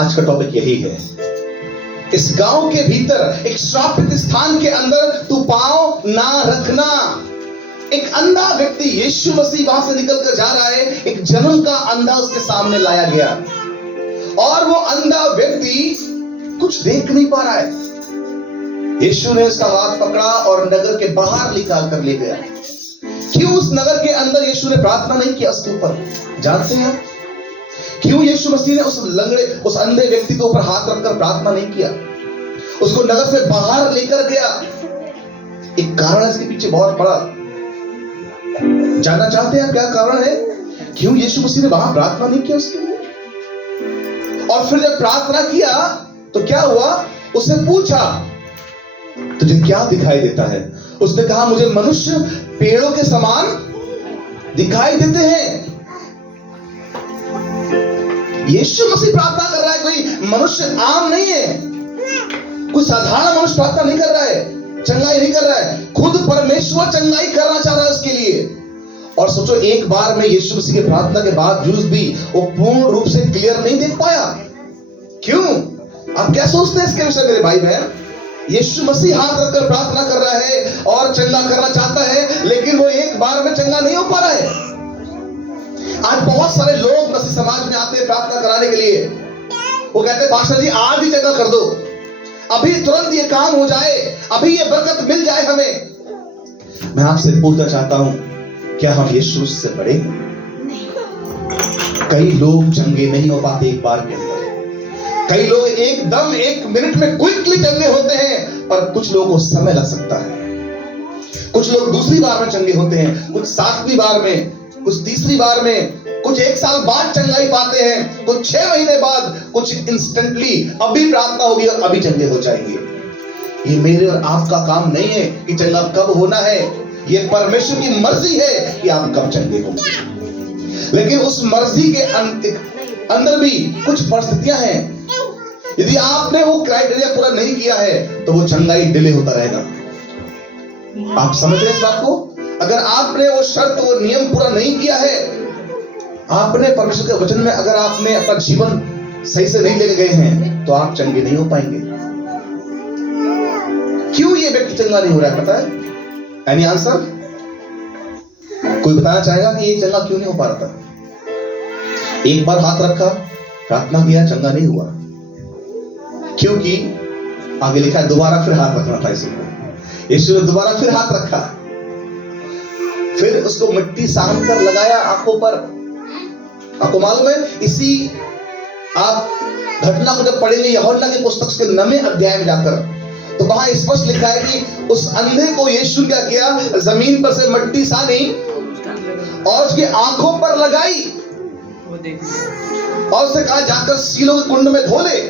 आज का टॉपिक यही है। इस गांव के भीतर एक श्रापित स्थान के अंदर तू पांव ना रखना। एक अंधा व्यक्ति, यीशु मसीह वहां से निकल कर जा रहा है, एक जन्म का अंधा उसके सामने लाया गया और वो अंधा व्यक्ति कुछ देख नहीं पा रहा है। यीशु ने उसका हाथ पकड़ा और नगर के बाहर निकाल कर ले गया। क्यों उस नगर के अंदर यीशु ने प्रार्थना नहीं किया उसके ऊपर? जानते हैं क्यों यीशु मसीह ने उस अंधे व्यक्ति के ऊपर हाथ रखकर प्रार्थना नहीं किया? उसको नगर से बाहर लेकर गया। एक कारण है इसके पीछे बहुत बड़ा। जानना चाहते हैं क्या कारण है क्यों यीशु मसीह ने वहां प्रार्थना नहीं किया उसके लिए? और फिर जब प्रार्थना किया तो क्या हुआ? उसने पूछा तुझे क्या दिखाई देता है? उसने कहा मुझे मनुष्य पेड़ों के समान दिखाई देते हैं। यीशु मसीह प्रार्थना कर रहा है, कोई मनुष्य आम नहीं है, कोई साधारण मनुष्य प्रार्थना नहीं कर रहा है, चंगाई नहीं कर रहा है, खुद परमेश्वर चंगाई करना चाह रहा है उसके लिए। और सोचो, एक बार में यीशु मसीह की प्रार्थना के बावजूद भी वो पूर्ण रूप से क्लियर नहीं देख पाया। क्यों? आप क्या सोचते हैं इसके विषय मेरे भाई बहन? यीशु मसीह हाथ रखकर प्रार्थना कर रहा है और चंगा करना चाहता है, लेकिन वो एक बार में चंगा नहीं हो पा रहा है। आज बहुत सारे लोग मसीह समाज में आते हैं प्रार्थना कराने के लिए। वो कहते हैं पास्टर जी आज ही चंगा कर दो, अभी तुरंत ये काम हो जाए, अभी ये बरकत मिल जाए हमें। मैं आपसे पूछना चाहता हूं, क्या हम यीशु से बड़े? कई लोग चंगे नहीं हो पाते एक बार के अंदर। कई लोग एकदम एक मिनट में क्विकली चंगे होते हैं, पर कुछ लोगों को समय लग सकता है। कुछ लोग दूसरी बार में चंगे होते हैं, कुछ 7वीं बार में, कुछ 3री बार में, कुछ 1 साल बाद चंगाई पाते हैं, कुछ 6 महीने बाद, कुछ इंस्टेंटली अभी प्रार्थना होगी और अभी चंगे हो जाएंगे। ये मेरे और आपका काम नहीं है कि चंगा कब होना है। ये परमेश्वर की मर्जी है कि आप कब चंगे हो। लेकिन उस मर्जी के अंदर भी कुछ परिस्थितियां हैं। यदि आपने वो क्राइटेरिया पूरा नहीं किया है तो वो चंगाई डिले होता रहेगा। आप समझ रहे हैं इस बात को? अगर आपने वो शर्त, वो नियम पूरा नहीं किया है, आपने परमेश्वर के वचन में अगर आपने अपना जीवन सही से नहीं लेके गए हैं, तो आप चंगे नहीं हो पाएंगे। क्यों ये व्यक्ति चंगा नहीं हो रहा है? पता है? Any answer? कोई बताना चाहेगा कि ये चंगा क्यों नहीं हो पा रहा था? एक बार हाथ रखा, प्रार्थना किया, चंगा नहीं हुआ। क्योंकि आगे लिखा है दोबारा फिर हाथ रखना था इसको। यीशु ने दोबारा फिर हाथ रखा, फिर उसको मिट्टी सान कर लगाया आंखों पर। आपको मालूम है, इसी आप घटना को जब पढ़ेंगे यूहन्ना की पुस्तक के 9वें अध्याय में जाकर, तो वहां स्पष्ट लिखा है कि उस अंधे को यीशु क्या किया? जमीन पर से मिट्टी सानी और उसकी आंखों पर लगाई और उसे कहा जाकर सीलों के कुंड में धो ले।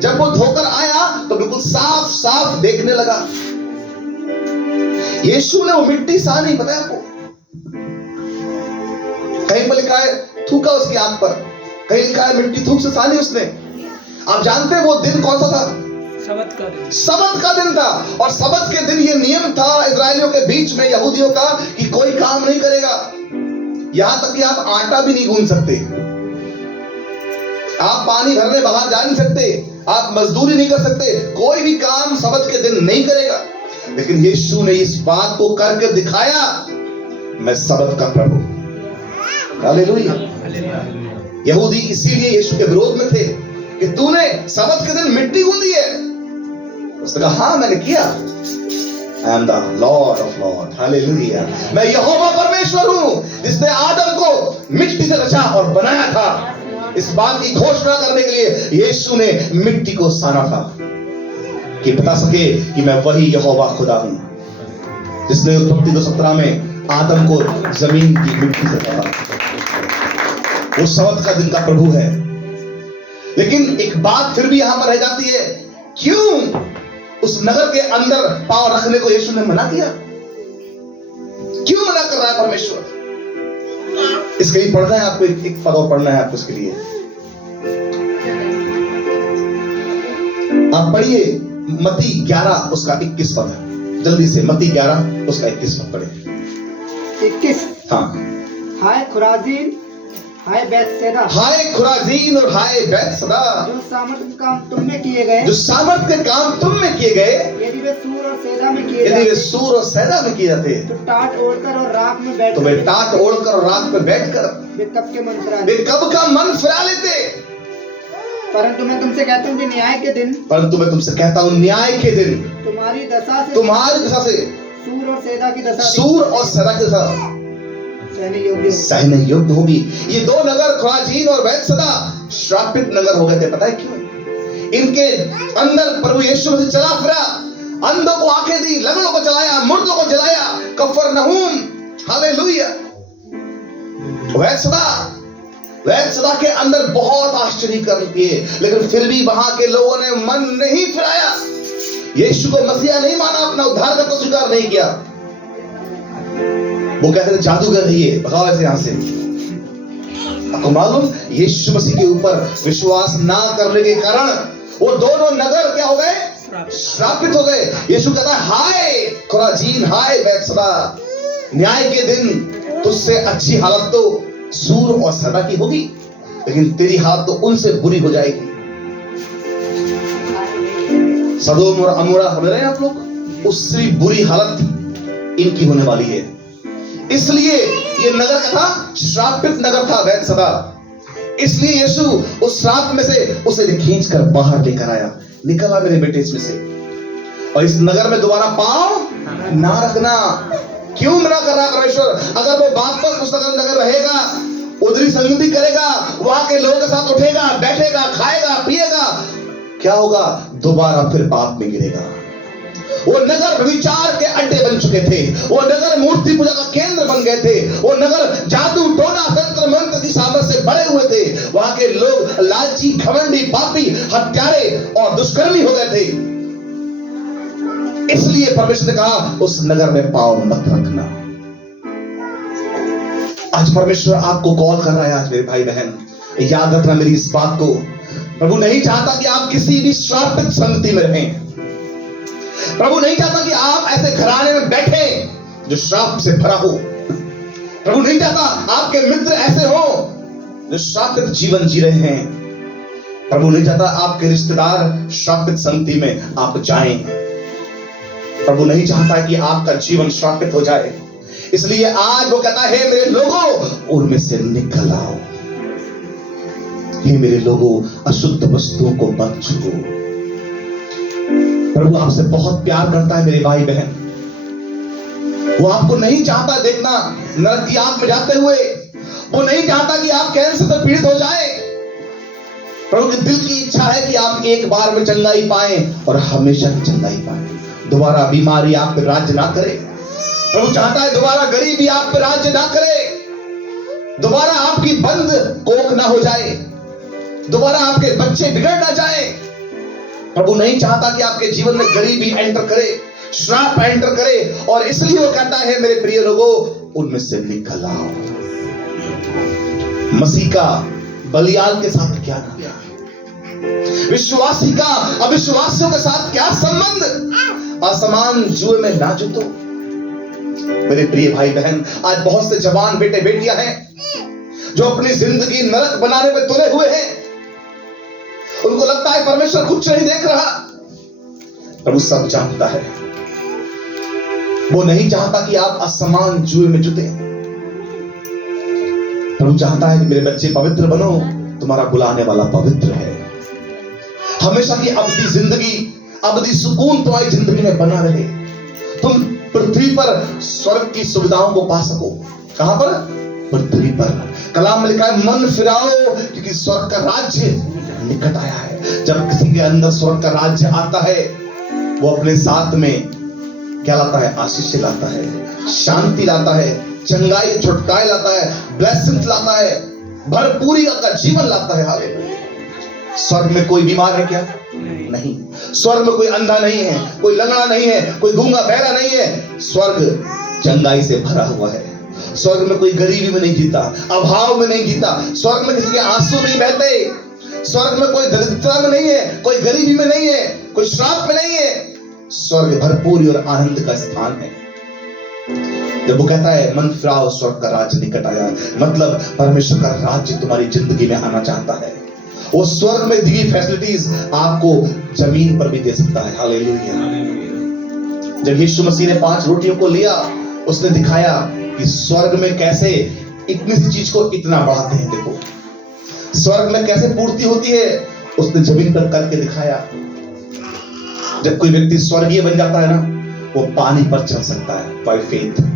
जब वो धोकर आया तो बिल्कुल साफ साफ देखने लगा। यीशु ने वो मिट्टी सानी, पता है आपको? कहीं पर लिखा है थूका उसकी आंख पर, कहीं लिखा है मिट्टी थूक से सानी उसने। आप जानते हैं वो दिन कौन सा था? सबत का दिन था। और सबत के दिन ये नियम था इजरायलियों के बीच में, यहूदियों का, कि कोई काम नहीं करेगा। यहां तक कि आप आटा भी नहीं गूंथ सकते, आप पानी भरने बाहर जा नहीं सकते, आप मजदूरी नहीं कर सकते, कोई भी काम सबत के दिन नहीं करेगा। लेकिन यीशु ने इस बात को करके दिखाया, मैं सबत का प्रभु। हालेलुया। यहूदी इसीलिए यीशु के विरोध में थे कि तूने सबत के दिन मिट्टी गूंदी है। उसने कहा हाँ मैंने किया। I am the Lord of Lords. Hallelujah. मैं यहोवा परमेश्वर हूं जिसने आदम को मिट्टी से रचा और बनाया था। इस बात की घोषणा करने के लिए यीशु ने मिट्टी को साना था कि बता सके कि मैं वही यहोवा खुदा हूं जिसने उत्पत्ति 2:17 में आदम को जमीन की मिट्टी से बनाया। वो सबत का दिन का प्रभु है। लेकिन एक बात फिर भी यहां पर रह जाती है, क्यों उस नगर के अंदर पांव रखने को यीशु ने मना किया? क्यों मना कर रहा है परमेश्वर? इसके लिए पढ़ना है आपको, एक पद और पढ़ना है आपको इसके लिए। आप पढ़िए मत्ती 11 उसका 21 पद है, जल्दी से। मत्ती 11 उसका 21 पद पढ़े। 21। हाँ। हाय खुराजीन, हाय बैतसैदा, हाय खुराजीन और हाय बैतसैदा, जो सामर्थ के काम तुम में किए गए, जो सामर्थ के काम तुम में किए गए, यदि वे सूर और सैदा में किए यदि वे जाते, सूर और सैदा में किए जाते, तो टाट ओढ़कर और राख में बैठ तो वे टाट ओढ़कर और रात पे बैठकर वे कब के मन फिरा वे कब का मन फिरा लेते। परंतु मैं तुमसे कहता हूँ कि न्याय के दिन परंतु मैं तुमसे कहता हूँ न्याय के दिन तुम्हारी दशा से तुम्हारी दशा से सूर और सैदा की दशा सूर और सैदा की दशा सहने योग्य होगी। सहने योग्य होगी। ये दो नगर खुराजीन और बैतसैदा श्रापित नगर हो गए थे। पता है क्यों? इनके अंदर प्रभु यीशु मसीह चला फिरा, अंधों को आंखें दी, लंगड़ों को चलाया, मुर्दों को जलाया, कफरनहूम, हालेलुया। बैतसैदा के अंदर बहुत आश्चर्य कर्म किए, लेकिन फिर भी वहां के लोगों ने मन नहीं फिराया, यीशु को मसीहा नहीं माना, अपना उद्धारकर्ता को स्वीकार नहीं किया। वो कहते थे जादूगर है ये, भगाओ ऐसे यहां से। आपको मालूम यीशु मसीह के ऊपर विश्वास ना करने के कारण वो दोनों नगर क्या हो गए? श्रापित हो गए। यीशु कहता है हाय खुराजीन, हाय बैतसैदा, न्याय के दिन तुझसे अच्छी हालत तो सूर और सैदा की होगी, लेकिन तेरी हालत तो उनसे बुरी हो जाएगी। सदोम और अमोरा समझ रहे हैं आप लोग? उससे बुरी हालत इनकी होने वाली है। इसलिए ये नगर का था श्रापित नगर था बैतसैदा। इसलिए यीशु उस श्राप में से उसे खींचकर बाहर लेकर आया, निकला मेरे बेटे इसमें से, और इस नगर में दोबारा पांव ना रखना। क्यों मना कर रहा परमेश्वर? अगर वो वापस उस नगर रहेगा, उधरी संगति करेगा, वहां के लोगों के साथ उठेगा, बैठेगा, खाएगा, पिएगा, क्या होगा? दोबारा फिर पाप में गिरेगा। वो नगर व्यभिचार के अड्डे बन चुके थे, वो नगर मूर्ति पूजा का केंद्र बन गए थे, वो नगर जादू टोना तंत्र मंत्र की सामर्थ्य से भरे हुए थे। वहां के लोग लालची, घमंडी, पापी, हत्यारे और दुष्कर्मी हो गए थे। इसलिए परमेश्वर ने कहा उस नगर में पांव मत रखना। आज परमेश्वर आपको कॉल कर रहा है। आज मेरे भाई बहन याद रखना मेरी इस बात को, प्रभु नहीं चाहता कि आप किसी भी श्रापित संगति में रहें। प्रभु नहीं चाहता कि आप ऐसे घराने में बैठे जो श्राप से भरा हो। प्रभु नहीं चाहता आपके मित्र ऐसे हो जो श्रापित जीवन जी रहे हैं। प्रभु नहीं चाहता आपके रिश्तेदार श्रापित संगति में आप जाएं। प्रभु नहीं चाहता कि आपका जीवन श्रापित हो जाए। इसलिए आज वो कहता है मेरे लोगों उनमें से निकल आओ। हे मेरे लोगों अशुद्ध वस्तुओं को मत छुओ। प्रभु आपसे बहुत प्यार करता है मेरे भाई बहन। वो आपको नहीं चाहता देखना नरक की आग में जाते हुए। वो नहीं चाहता कि आप कैंसर से पीड़ित हो जाए। प्रभु के दिल की इच्छा है कि आप एक बार में चंगाई पाएं और हमेशा की चंगाई पाएं। दोबारा बीमारी आप पे राज्य ना करे। प्रभु चाहता है दोबारा गरीबी आप पे राज्य ना करे, दोबारा आपकी बंद कोख ना हो जाए, दोबारा आपके बच्चे बिगड़ ना जाए। प्रभु नहीं चाहता कि आपके जीवन में गरीबी एंटर करे, श्राप एंटर करे, और इसलिए वो कहता है मेरे प्रिय लोगों उनमें से निकल आओ। मसीह का बलियाल के साथ क्या नाता? विश्वासी का अविश्वासियों के साथ क्या संबंध? असमान जुए में ना जुटो। मेरे प्रिय भाई बहन, आज बहुत से जवान बेटे बेटियां हैं जो अपनी जिंदगी नरक बनाने में तुले हुए हैं। उनको लगता है परमेश्वर कुछ नहीं देख रहा। प्रभु सब जानता है। वो नहीं चाहता कि आप असमान जुए में जुटे। प्रभु चाहता है कि मेरे बच्चे पवित्र बनो। तुम्हारा बुलाने वाला पवित्र है। हमेशा की अवधि जिंदगी, अवधि सुकून तुम्हारी जिंदगी में बना रहे। तुम पृथ्वी पर स्वर्ग की सुविधाओं को पा सको। कहां पर? पृथ्वी पर। कलाम में लिखा है मन फिराओ क्योंकि स्वर्ग का राज्य निकट आया है। जब किसी के अंदर स्वर्ग का राज्य आता है, वो अपने साथ में क्या लाता है? आशीष लाता है, शांति लाता है, चंगाई छुटकारा लाता है, ब्लेसिंग्स लाता है, भरपूरी का जीवन लाता है। हालेलुया। स्वर्ग में कोई बीमार है क्या? नहीं। स्वर्ग में कोई अंधा नहीं है, कोई लंगड़ा नहीं है, कोई गूंगा बहरा नहीं है। स्वर्ग चंगाई से भरा हुआ है। स्वर्ग में कोई गरीबी में नहीं जीता, अभाव में नहीं जीता। स्वर्ग में किसी के आंसू नहीं बहते। स्वर्ग में कोई दरिद्रता में नहीं है, कोई गरीबी में नहीं है, कोई श्राप में नहीं है। स्वर्ग भरपूरी और आनंद का स्थान है। जब वो कहता है मन फिराओ स्वर्ग का राज्य निकट आया, मतलब परमेश्वर का राज्य तुम्हारी जिंदगी में आना चाहता है। वो स्वर्ग में दी हुई फैसिलिटीज आपको जमीन पर भी दे सकता है। हालेलुया। जब यीशु मसीह ने 5 रोटियों को लिया, उसने दिखाया कि स्वर्ग में कैसे इतनी सी चीज को इतना बढ़ाते हैं। देखो स्वर्ग में कैसे पूर्ति होती है, उसने जमीन पर करके दिखाया। जब कोई व्यक्ति स्वर्गीय बन जाता है ना, वो पानी पर चल सकता है बाय फेथ।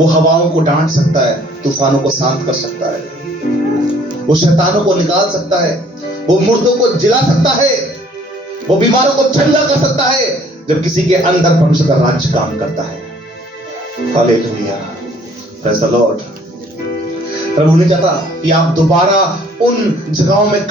वो हवाओं को डांट सकता है, तूफानों को शांत कर सकता है, वो शैतानों को निकाल सकता है, वो मुर्दों को जिला सकता है, वो बीमारों को चंगा कर सकता है, जब किसी के अंदर परमेश्वर का राज्य काम करता है। Hallelujah, praise the Lord. प्रभु ने चाहता कि आप दोबारा उन जगहों में